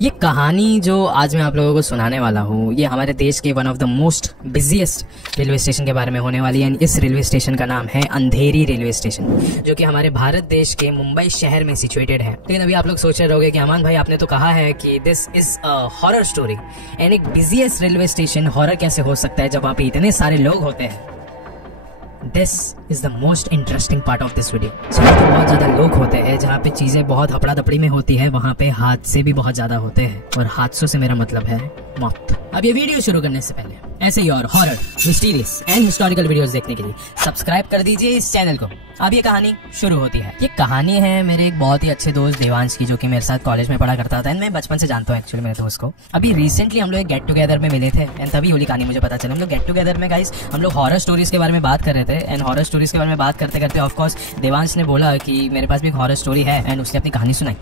ये कहानी जो आज मैं आप लोगों को सुनाने वाला हूँ ये हमारे देश के one of the most busiest railway station के बारे में होने वाली है। इस रेलवे स्टेशन का नाम है अंधेरी रेलवे स्टेशन, जो कि हमारे भारत देश के मुंबई शहर में सिचुएटेड है। लेकिन अभी आप लोग सोच रहे होंगे कि अमान भाई आपने तो कहा है कि this is a horror story, and एक बिजिएस्ट रेलवे स्टेशन हॉरर कैसे हो सकता है जब वहाँ पे इतने सारे लोग होते हैं। This is the most interesting part of this video. जहाँ पे बहुत ज्यादा लोग होते हैं, जहाँ पे चीजें बहुत हपड़ा दपड़ी में होती है, वहाँ पे हादसे भी बहुत ज्यादा होते हैं, और हादसों से मेरा मतलब है मौत। अब ये वीडियो शुरू करने से पहले ऐसे ही और horror, mysterious and historical videos देखने के लिए सब्सक्राइब कर दीजिए इस चैनल को। अब ये कहानी शुरू होती है। ये कहानी है मेरे एक बहुत ही अच्छे दोस्त देवांश की, जो कि मेरे साथ कॉलेज में पढ़ा करता था एंड मैं बचपन से जानता हूँ एक्चुअली मेरे दोस्त को। अभी रिसेंटली हम लोग एक गेट टुगेदर में मिले थे एंड तभी वाली कहानी मुझे पता चला। हम लोग गेट टुगेदर में गाइस हम लोग हॉरर स्टोरीज के बारे में बात कर रहे थे एंड हॉरर स्टोरीज के बारे में बात करते करते ऑफकोर्स देवांश ने बोला कि मेरे पास भी एक हॉरर स्टोरी है एंड उसने अपनी कहानी सुनाई।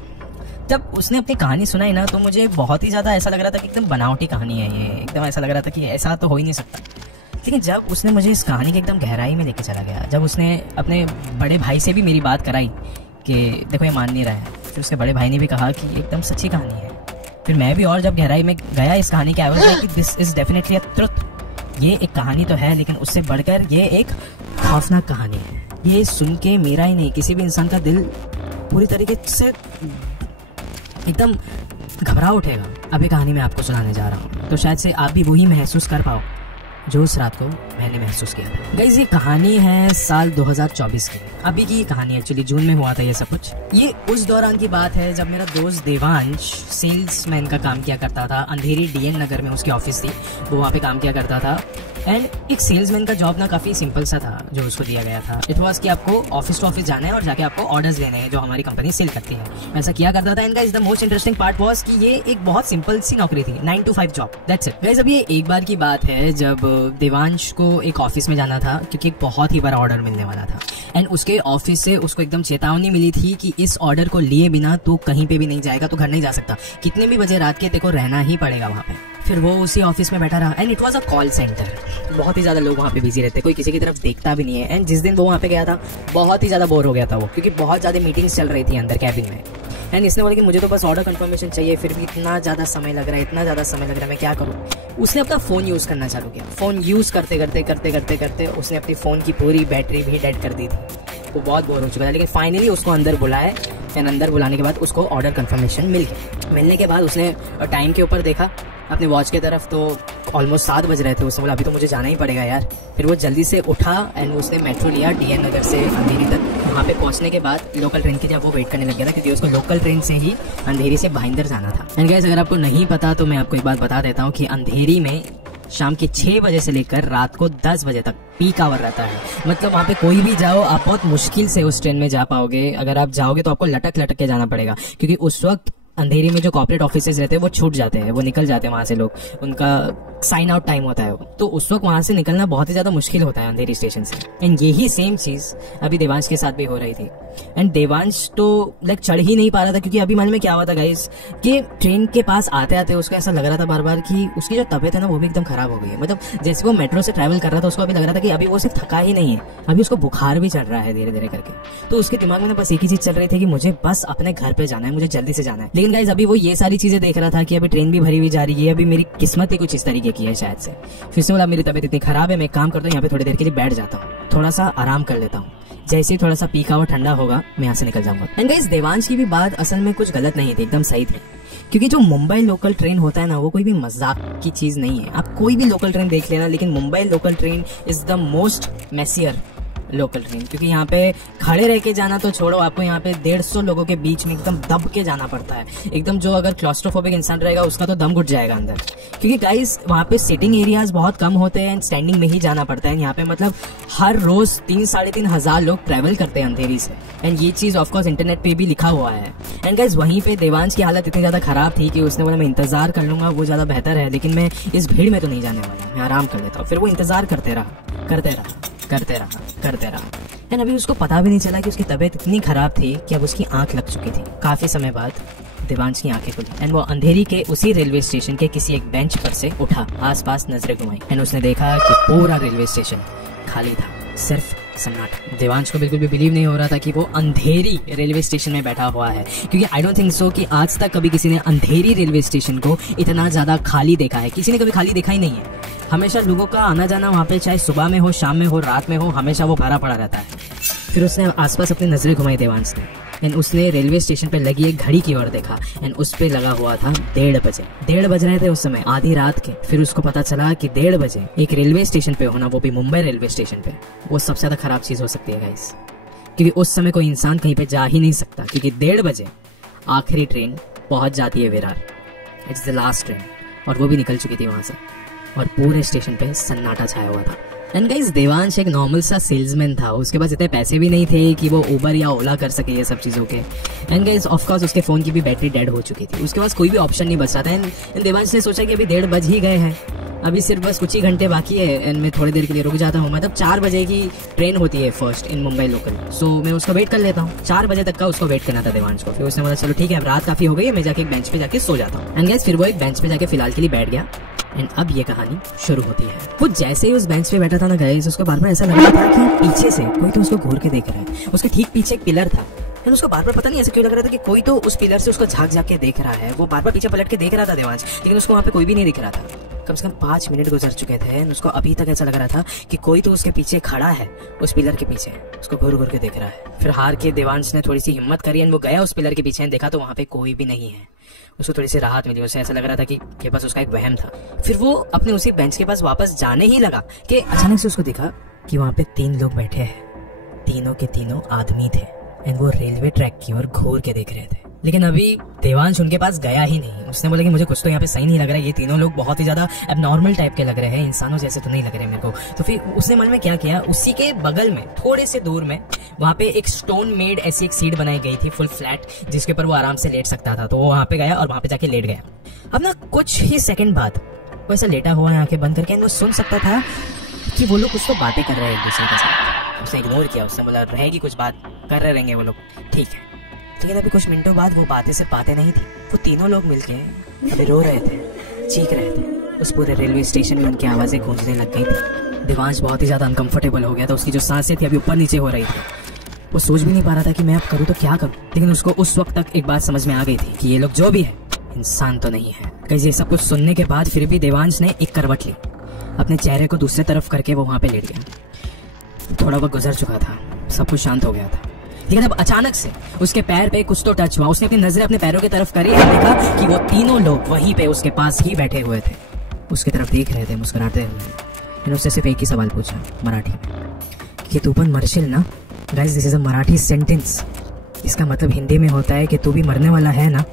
जब उसने अपनी कहानी सुनाई ना तो मुझे बहुत ही ज़्यादा ऐसा लग रहा था कि एकदम बनावटी कहानी है ये, एकदम ऐसा लग रहा था कि ऐसा तो हो ही नहीं सकता। लेकिन जब उसने मुझे इस कहानी की एकदम गहराई में लेके चला गया, जब उसने अपने बड़े भाई से भी मेरी बात कराई कि देखो ये मान नहीं रहा है, फिर उसके बड़े भाई ने भी कहा कि एकदम सच्ची कहानी है, फिर मैं भी और जब गहराई में गया इस कहानी के आवाज़ में कि this is definitely a truth. ये एक कहानी तो है लेकिन उससे बढ़कर ये एक खौफनाक कहानी है। ये सुन के मेरा ही नहीं किसी भी इंसान का दिल पूरी तरीके से एकदम घबरा उठेगा। अब ये कहानी मैं आपको सुनाने जा रहा हूँ तो शायद से आप भी वही महसूस कर पाओ जो उस रात को मैंने महसूस किया था। गाइस ये कहानी है साल 2024 की, अभी की कहानी एक्चुअली जून में हुआ था ये सब कुछ। ये उस दौरान की बात है जब मेरा दोस्त देवांश सेल्समैन का काम किया करता था। अंधेरी डीएन नगर में उसकी ऑफिस थी, वो वहाँ पे काम किया करता था। एंड एक सेल्समैन का जॉब ना काफ़ी सिंपल सा था जो उसको दिया गया था। इट वाज कि आपको ऑफिस टू ऑफिस जाना है और जाके आपको ऑर्डर्स लेने हैं जो हमारी कंपनी सेल करती है, ऐसा किया करता था। And guys the most interesting part was कि ये एक बहुत सिंपल सी नौकरी थी, 9 to 5 job, that's it. Guys अब ये एक बार की बात है जब देवांश को एक ऑफिस में जाना था क्योंकि एक बहुत ही बड़ा ऑर्डर मिलने वाला था एंड उसके ऑफिस से उसको एकदम चेतावनी मिली थी कि इस ऑर्डर को लिए बिना तो कहीं पे भी नहीं जाएगा, तो घर नहीं जा सकता, कितने भी बजे रात के तेरे को रहना ही पड़ेगा वहाँ पे। फिर वो उसी ऑफिस में बैठा रहा and it was a call centre. बहुत ही ज़्यादा लोग वहाँ पे बिजी रहते, कोई किसी की तरफ देखता भी नहीं है। एंड जिस दिन वो वहाँ पे गया था बहुत ही ज़्यादा बोर हो गया था वो, क्योंकि बहुत ज़्यादा मीटिंग्स चल रही थी अंदर कैबिन में। एंड इसने बोला कि मुझे तो बस ऑर्डर कंफर्मेशन चाहिए, फिर भी इतना ज़्यादा समय लग रहा है, इतना ज़्यादा समय लग रहा है, मैं क्या करूँ। उसने अपना फ़ोन यूज़ करना चालू किया। फ़ोन यूज़ करते करते उसने अपनी फ़ोन की पूरी बैटरी भी डेड कर दी थी। वो बहुत बोर हो चुका था, लेकिन फाइनली उसको अंदर बुलाया एंड अंदर बुलाने के बाद उसको ऑर्डर कंफर्मेशन मिल गया। मिलने के बाद उसने टाइम के ऊपर देखा अपने वॉच के तरफ, तो ऑलमोस्ट 7 बज रहे थे। उसने बोला अभी तो मुझे जाना ही पड़ेगा यार। फिर वो जल्दी से उठा एंड उसने मेट्रो लिया डीएन नगर से अंधेरी तक। वहाँ पे पहुँचने के बाद लोकल ट्रेन की जब वो वेट करने लग गया था क्योंकि उसको लोकल ट्रेन से ही अंधेरी से भाईंदर जाना था। एंड गाइस अगर आपको नहीं पता तो मैं आपको एक बात बता देता हूँ कि अंधेरी में शाम के 6 बजे से लेकर रात को 10 बजे तक पीक आवर रहता है। मतलब वहाँ पे कोई भी जाओ आप बहुत मुश्किल से उस ट्रेन में जा पाओगे। अगर आप जाओगे तो आपको लटक के जाना पड़ेगा, क्योंकि उस वक्त अंधेरी में जो कॉर्पोरेट ऑफिसेज रहते हैं वो छूट जाते हैं, वो निकल जाते हैं वहाँ से लोग, उनका साइन आउट टाइम होता है वो, तो उस वक्त वहाँ से निकलना बहुत ही ज़्यादा मुश्किल होता है अंधेरी स्टेशन से। एंड यही सेम चीज़ अभी देवांश के साथ भी हो रही थी। एंड देवांश तो लाइक चढ़ ही नहीं पा रहा था, क्योंकि अभी मालूम में क्या हुआ था गाइस कि ट्रेन के पास आते आते उसको ऐसा लग रहा था बार बार कि उसकी जो तबीयत है ना वो भी एकदम खराब हो गई है। मतलब जैसे वो मेट्रो से ट्रैवल कर रहा था उसको अभी लग रहा था कि अभी वो सिर्फ थका ही नहीं है, अभी उसको बुखार भी चढ़ रहा है धीरे धीरे करके। तो उसके दिमाग में बस एक ही चीज चल रही थी कि मुझे बस अपने घर पे जाना है, मुझे जल्दी से जाना है। लेकिन गाइस अभी वो ये सारी चीजें देख रहा था कि अभी ट्रेन भी भरी हुई जा रही है, अभी मेरी किस्मत ही कुछ इस तरीके की है शायद से। फिर से बोला मेरी तबीयत इतनी खराब है, मैं काम करता हूँ यहाँ पे थोड़ी देर के लिए बैठ जाता हूँ, थोड़ा सा आराम कर लेता हूँ, जैसे ही थोड़ा सा पीका हुआ ठंडा होगा मैं यहाँ से निकल जाऊंगा। एंड गाइस देवांश की भी बात असल में कुछ गलत नहीं थी, एकदम सही थी, क्योंकि जो मुंबई लोकल ट्रेन होता है ना वो कोई भी मजाक की चीज नहीं है। आप कोई भी लोकल ट्रेन देख लेना, लेकिन Mumbai local train is the most messier local train, क्योंकि यहाँ पे खड़े रह के जाना तो छोड़ो, आपको यहाँ पे 150 लोगों के बीच में एकदम दब के जाना पड़ता है। एकदम जो अगर क्लॉस्ट्रोफोबिक इंसान रहेगा उसका तो दम घुट जाएगा अंदर, क्योंकि गाइस वहाँ पे सिटिंग एरियाज बहुत कम होते हैं एंड स्टैंडिंग में ही जाना पड़ता है। यहाँ पे मतलब हर रोज 3-3.5 हजार लोग ट्रेवल करते हैं अंधेरी से, एंड ये चीज ऑफकोर्स इंटरनेट पे भी लिखा हुआ है। एंड गाइस वहीं पे देवांश की हालत इतनी ज्यादा खराब थी कि उसने बोला मैं इंतजार कर लूंगा, वो ज्यादा बेहतर है, लेकिन मैं इस भीड़ में तो नहीं जाने वाला, मैं आराम कर लेता हूँ। फिर वो इंतजार करते रहा। एंड अभी उसको पता भी नहीं चला कि उसकी तबीयत इतनी खराब थी कि अब उसकी आंख लग चुकी थी। काफी समय बाद देवांश की आंखें खुली एंड वो अंधेरी के उसी रेलवे स्टेशन के किसी एक बेंच पर से उठा, आसपास नजरें घुमाई एंड उसने देखा कि पूरा रेलवे स्टेशन खाली था, सिर्फ सन्नाटा। देवांश को बिल्कुल भी बिलीव नहीं हो रहा था कि वो अंधेरी रेलवे स्टेशन में बैठा हुआ है, क्योंकि आई डोंट थिंक सो कि आज तक कभी किसी ने अंधेरी रेलवे स्टेशन को इतना ज़्यादा खाली देखा है। किसी ने कभी खाली देखा ही नहीं है। हमेशा लोगों का आना जाना वहाँ पे, चाहे सुबह में हो, शाम में हो, रात में हो, हमेशा वो भरा पड़ा रहता है। फिर उसने आसपास अपनी नजरें घुमाई देवांश ने, एंड उसने रेलवे स्टेशन पे लगी एक घड़ी की ओर देखा, एंड उस पे लगा हुआ था 1:30 बजे। 1:30 बज रहे थे उस समय, आधी रात के। फिर उसको पता चला कि 1:30 बजे एक रेलवे स्टेशन पे होना, वो भी मुंबई रेलवे स्टेशन पे, वो सबसे ज्यादा खराब चीज हो सकती है गाइस, क्योंकि उस समय कोई इंसान कहीं पे जा ही नहीं सकता, क्योंकि 1:30 बजे आखिरी ट्रेन पहुंच जाती है Virar. It's the last train, और वो भी निकल चुकी थी वहां से, और पूरे स्टेशन पे सन्नाटा छाया हुआ था। एंड गाइस, देवांश एक नॉर्मल सा सेल्समैन था। उसके पास इतने पैसे भी नहीं थे कि वो उबर या ओला कर सके ये सब चीज़ों के। एंड गाइस, ऑफ कोर्स उसके फ़ोन की भी बैटरी डेड हो चुकी थी। उसके पास कोई भी ऑप्शन नहीं बच रहा था। एंड देवांश ने सोचा कि अभी 1:30 बज ही गए हैं, अभी सिर्फ बस कुछ ही घंटे बाकी है, एंड मैं थोड़ी देर के लिए रुक जाता हूँ। मतलब 4 बजे की ट्रेन होती है फर्स्ट इन मुंबई लोकल, सो मैं उसका वेट कर लेता हूँ। 4 बजे तक का उसको वेट करना था देवांश को। फिर उसने बोला चलो ठीक है, अब रात काफ़ी हो गई है, मैं जाके एक बेंच पे जाके सो जाता हूँ। एंड गाइस, फिर वो एक बेंच पे जाके फिलहाल के लिए बैठ गया। एंड अब ये कहानी शुरू होती है। वो जैसे ही उस बेंच पे बैठा था ना गाइस, उसको बार बार ऐसा लग रहा था कि पीछे से कोई तो उसको घूर के देख रहा है। उसके ठीक पीछे एक पिलर था, एंड उसको बार बार पता नहीं ऐसे क्यों लग रहा था कि कोई तो उस पिलर से उसको झांक झांक के देख रहा है। वो बार बार पीछे पलट के देख रहा था देवांश, लेकिन उसको वहाँ पे कोई भी नहीं दिख रहा था। कम से कम 5 मिनट गुजर चुके थे, उसको अभी तक ऐसा लग रहा था कि कोई तो उसके पीछे खड़ा है, उस पिलर के पीछे उसको घूर घूर के देख रहा है। फिर हार के देवांश ने थोड़ी सी हिम्मत करी, एंड वो गया उस पिलर के पीछे, देखा तो वहाँ पे कोई भी नहीं है। उसको थोड़ी सी राहत मिली। उसे ऐसा लग रहा था कि बस उसका एक वहम था। फिर वो अपने उसी बेंच के पास वापस जाने ही लगा कि अचानक से उसको दिखा कि वहाँ पे 3 लोग बैठे हैं। तीनों के तीनों आदमी थे, एंड वो रेलवे ट्रैक की ओर घूर के देख रहे थे। लेकिन अभी देवांश उनके पास गया ही नहीं। उसने बोला कि मुझे कुछ तो यहाँ पे सही नहीं लग रहा है, ये तीनों लोग बहुत ही ज्यादा एबनॉर्मल टाइप के लग रहे हैं, इंसानों जैसे तो नहीं लग रहे मेरे को। तो फिर उसने मन में क्या किया, उसी के बगल में थोड़े से दूर में वहाँ पे एक स्टोन मेड ऐसी एक सीट बनाई गई थी फुल फ्लैट, जिसके ऊपर वो आराम से लेट सकता था। तो वो वहाँ पे गया और वहाँ पे जाके लेट गया। अब ना कुछ ही सेकंड बाद वो ऐसा लेटा हुआ है आंखें बंद करके, वो सुन सकता था कि वो लोग कुछ तो बातें कर रहे हैं एक दूसरे के साथ। उसने इग्नोर किया, उसने बोला रहेगी कुछ बात कर रहे रहेंगे वो लोग, ठीक है। लेकिन अभी कुछ मिनटों बाद वो बातें सिर्फ बातें नहीं थी, वो तीनों लोग मिलके रो रहे थे, चीख रहे थे। उस पूरे रेलवे स्टेशन में उनकी आवाज़ें गूंजने लग गई थी। देवांश बहुत ही ज़्यादा अनकंफर्टेबल हो गया था। उसकी जो सांसें थी अभी ऊपर नीचे हो रही थी। वो सोच भी नहीं पा रहा था कि मैं अब करूँ तो क्या करूँ। लेकिन उसको उस वक्त तक एक बात समझ में आ गई थी कि ये लोग जो भी है इंसान तो नहीं है। कहीं ये सब कुछ सुनने के बाद फिर भी देवांश ने एक करवट ली, अपने चेहरे को दूसरे तरफ करके वो वहाँ पे लेट गया। थोड़ा वक्त गुजर चुका था, सब कुछ शांत हो गया था। लेकिन अब अचानक से उसके पैर पे कुछ तो टच हुआ। उसने अपनी नजरें अपने पैरों की तरफ करी और देखा कि वो तीनों लोग वहीं पे उसके पास ही बैठे हुए थे, उसकी तरफ देख रहे थे मुस्कुराते हुए। मैंने उससे सिर्फ एक ही सवाल पूछा मराठी में कि तू पण मरशील ना। Guys, this is a Marathi sentence. इसका मतलब हिंदी में होता है कि तू भी मरने वाला है ना।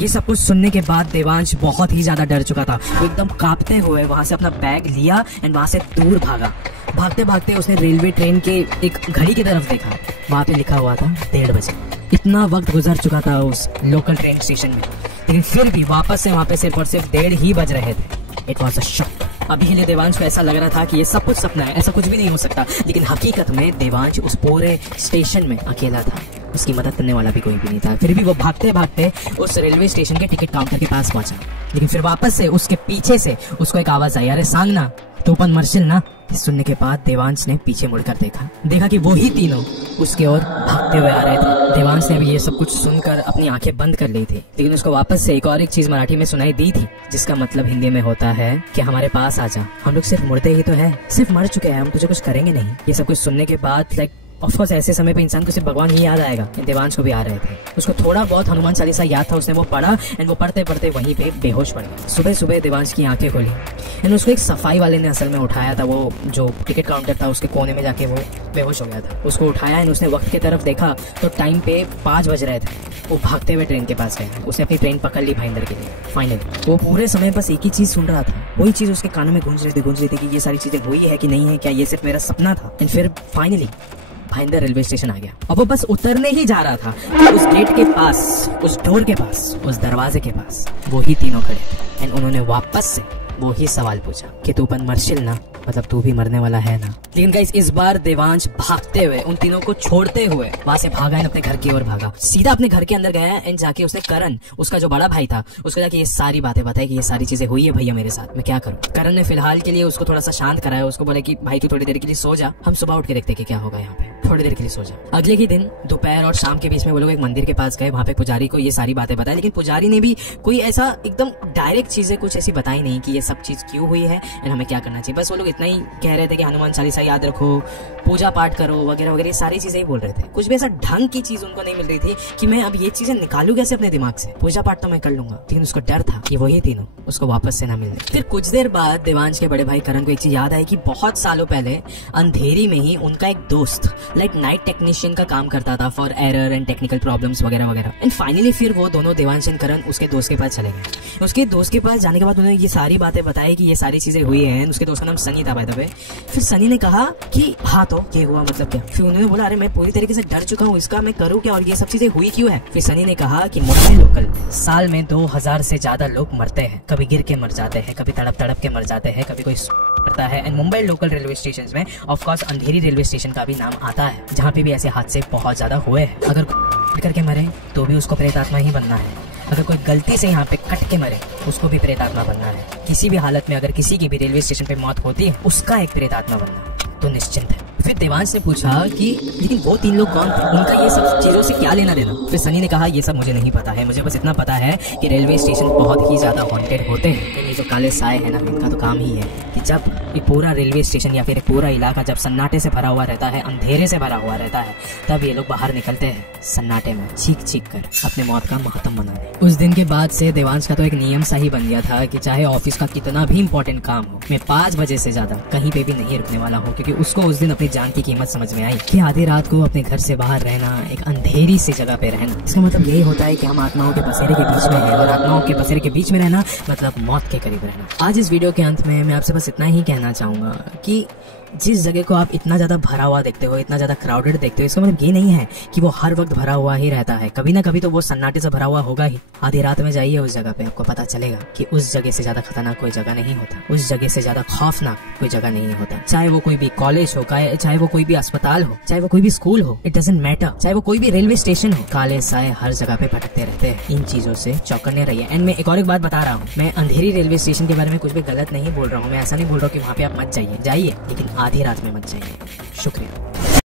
ये सब कुछ सुनने के बाद देवांश बहुत ही ज्यादा डर चुका था। वो एकदम कांपते हुए वहां से अपना बैग लिया एंड वहां से दूर भागा। भागते भागते उसने रेलवे ट्रेन के एक घड़ी की तरफ देखा, वहां पे लिखा हुआ था 1:30 बजे। इतना वक्त गुजर चुका था उस लोकल ट्रेन स्टेशन में, लेकिन फिर भी वापस से वहां पे सिर्फ और सिर्फ 1:30 ही बज रहे थे। It was a shock. अभी के लिए देवांश को ऐसा लग रहा था कि ये सब कुछ सपना है, ऐसा कुछ भी नहीं हो सकता। लेकिन हकीकत में देवांश उस पूरे स्टेशन में अकेला था, उसकी मदद करने वाला भी कोई भी नहीं था। फिर भी वो भागते भागते उस रेलवे स्टेशन के टिकट काउंटर के पास पहुंचा। लेकिन फिर वापस से उसके पीछे से उसको एक आवाज आई, अरे सांग ना, तू पण मरशील ना। सुनने के बाद देवांश ने पीछे मुड़कर देखा कि वो ही तीनों उसके ओर भागते हुए आ रहे थे। देवांश ने अभी ये सब कुछ सुनकर अपनी आंखें बंद कर ली थी, लेकिन उसको वापस से एक और एक चीज मराठी में सुनाई दी थी, जिसका मतलब हिंदी में होता है कि हमारे पास आ जा, हम लोग सिर्फ मुड़ते ही तो है, सिर्फ मर चुके हैं, हम तुझे कुछ करेंगे नहीं। ये सब कुछ सुनने के बाद ऑफकोर्स ऐसे समय पे इंसान को सिर्फ भगवान ही याद आएगा। देवांश को भी आ रहे थे। उसको थोड़ा बहुत हनुमान चालीसा याद था, उसने वो पढ़ा एंड वो पढ़ते पढ़ते वहीं पे बेहोश पड़ गया। सुबह सुबह देवांश की आंखें खुली एंड उसको एक सफाई वाले ने असल में उठाया था। वो जो टिकट काउंटर था उसके कोने में जाके वो बेहोश हो गया था। उसको उठाया एंड उसने वक्त की तरफ देखा तो टाइम पे 5 बज रहे थे। वो भागते हुए ट्रेन के पास गया, उसने अपनी ट्रेन पकड़ ली भाईंदर के लिए। फाइनली वो पूरे समय बस एक ही चीज सुन रहा था, वही चीज उसके कानों में गूंज रही थी कि ये सारी चीजें हुई है कि नहीं है, क्या ये सिर्फ मेरा सपना था। एंड फिर फाइनली भाईंदर रेलवे स्टेशन आ गया। अब वो बस उतरने ही जा रहा था कि उस गेट के पास, उस डोर के पास, उस दरवाजे के पास वो ही तीनों खड़े थे एंड उन्होंने वापस से वो ही सवाल पूछा कि तू पण मरशील ना। मतलब तू भी मरने वाला है ना। लेकिन गाइस इस बार देवांश भागते हुए, उन तीनों को छोड़ते हुए वहां से भागा एंड अपने घर की ओर भागा। सीधा अपने घर के अंदर गया एंड जाके उसने करण, उसका जो बड़ा भाई था, उसको जाके ये सारी बातें बताई कि ये सारी चीजें हुई है भैया मेरे साथ, मैं क्या करूं। करण ने फिलहाल के लिए उसको थोड़ा सा शांत कराया, उसको बोला कि भाई तू थोड़ी देर के लिए सो जा, हम सुबह उठ के देखते कि क्या होगा यहाँ पे, थोड़ी देर के लिए सो जा। अगले ही दिन दोपहर और शाम के बीच में वो लोग एक मंदिर के पास गए, वहां पे पुजारी को ये सारी बातें बताई, लेकिन पुजारी ने भी कोई ऐसा एकदम डायरेक्ट चीजें कुछ ऐसी बताई नहीं कि ये सब चीज क्यों हुई है एंड हमें क्या करना चाहिए। बस वो लोग इतना ही कह रहे थे कि हनुमान चालीसा याद रखो, पूजा पाठ करो वगैरह वगैरह, सारी चीजें ही बोल रहे थे। कुछ भी ऐसा ढंग की चीज उनको नहीं मिल रही थी कि मैं अब ये चीजें निकालू कैसे अपने दिमाग से। पूजा पाठ तो मैं कर लूंगा, लेकिन उसको डर था कि वही तीनों उसको वापस से ना मिले। फिर कुछ देर बाद देवांश के बड़े भाई करण को एक चीज याद आई कि बहुत सालों पहले अंधेरी में ही उनका एक दोस्त लाइक नाइट टेक्नीशियन का काम करता था for error and technical problems वगैरह वगैरह। एंड फाइनली फिर वो दोनों देवांश एंड करण उसके दोस्त के पास चले गए। उसके दोस्त के पास जाने के बाद उन्होंने ये सारी बातें बताई कि ये सारी चीजें हुई हैं। उसके दोस्त का नाम सनी था बाय द वे। फिर सनी ने कहा कि हाँ तो ये हुआ मतलब क्या। फिर उन्होंने बोला अरे मैं पूरी तरीके से डर चुका हूँ, इसका मैं करूँ क्या और ये सब चीजें हुई क्यों है। फिर सनी ने कहा कि मुंबई लोकल साल में 2000 से ज्यादा लोग मरते हैं, कभी गिर के मर जाते हैं, कभी तड़प तड़प के मर जाते हैं, कभी कोई करता है। And Mumbai local railway station में of course Andheri railway station का भी नाम आता है, जहाँ पे भी ऐसे हादसे बहुत ज्यादा हुए हैं। अगर करके मरे तो भी उसको प्रेतात्मा ही बनना है, अगर कोई गलती से यहाँ पे कट के मरे उसको भी प्रेतात्मा बनना है। किसी भी हालत में अगर किसी की भी रेलवे स्टेशन पे मौत होती है उसका एक प्रेतात्मा बनना तो निश्चिंत है। फिर देवांश ने पूछा कि लेकिन वो तीन लोग कौन थे, उनका ये सब चीजों से क्या लेना देना। फिर सनी ने कहा ये सब मुझे नहीं पता है, मुझे बस इतना पता है कि रेलवे स्टेशन बहुत ही ज्यादा हॉन्टेड होते हैं। ये जो काले साए हैं ना, इनका तो काम ही है कि जब ये पूरा रेलवे स्टेशन या फिर पूरा इलाका जब सन्नाटे से भरा हुआ रहता है, अंधेरे से भरा हुआ रहता है, तब ये लोग बाहर निकलते हैं सन्नाटे में चीख चीख कर अपने मौत का मातम मनाने। उस दिन के बाद से देवांश का तो एक नियम सा ही बन गया था कि चाहे ऑफिस का कितना भी इंपॉर्टेंट काम हो, मैं 5 बजे से ज्यादा कहीं पे भी नहीं रुकने वाला हूँ, क्योंकि उसको उस दिन अपनी जान की कीमत समझ में आई कि आधी रात को अपने घर से बाहर रहना, एक अंधेरी सी जगह पे रहना, इसका मतलब यही होता है कि हम आत्माओं के बसेरे के बीच में हैं, और आत्माओं के बसेरे के बीच में रहना मतलब मौत के करीब रहना। आज इस वीडियो के अंत में मैं आपसे बस इतना ही कहना चाहूंगा कि जिस जगह को आप इतना ज्यादा भरा हुआ देखते हो, इतना ज्यादा क्राउडेड देखते हो, इसका मतलब ये नहीं है कि वो हर वक्त भरा हुआ ही रहता है। कभी ना कभी तो वो सन्नाटे से भरा हुआ होगा ही। आधी रात में जाइए उस जगह पे, आपको पता चलेगा कि उस जगह से ज्यादा खतरनाक कोई जगह नहीं होता, उस जगह से ज्यादा खौफनाक कोई जगह नहीं होता। चाहे वो कोई भी कॉलेज हो, चाहे वो कोई भी अस्पताल हो, चाहे वो कोई भी स्कूल हो, इट डजंट मैटर, चाहे वो कोई भी रेलवे स्टेशन हो, काले साए हर जगह पे भटकते रहते हैं। इन चीजों से चौकन्ने रहिए। एंड मैं एक और एक बात बता रहा हूँ, मैं अंधेरी रेलवे स्टेशन के बारे में कुछ भी गलत नहीं बोल रहा हूँ। मैं ऐसा नहीं बोल रहा हूँ कि वहाँ पे आप मत जाइए, लेकिन आधी रात में मत जाइए। शुक्रिया।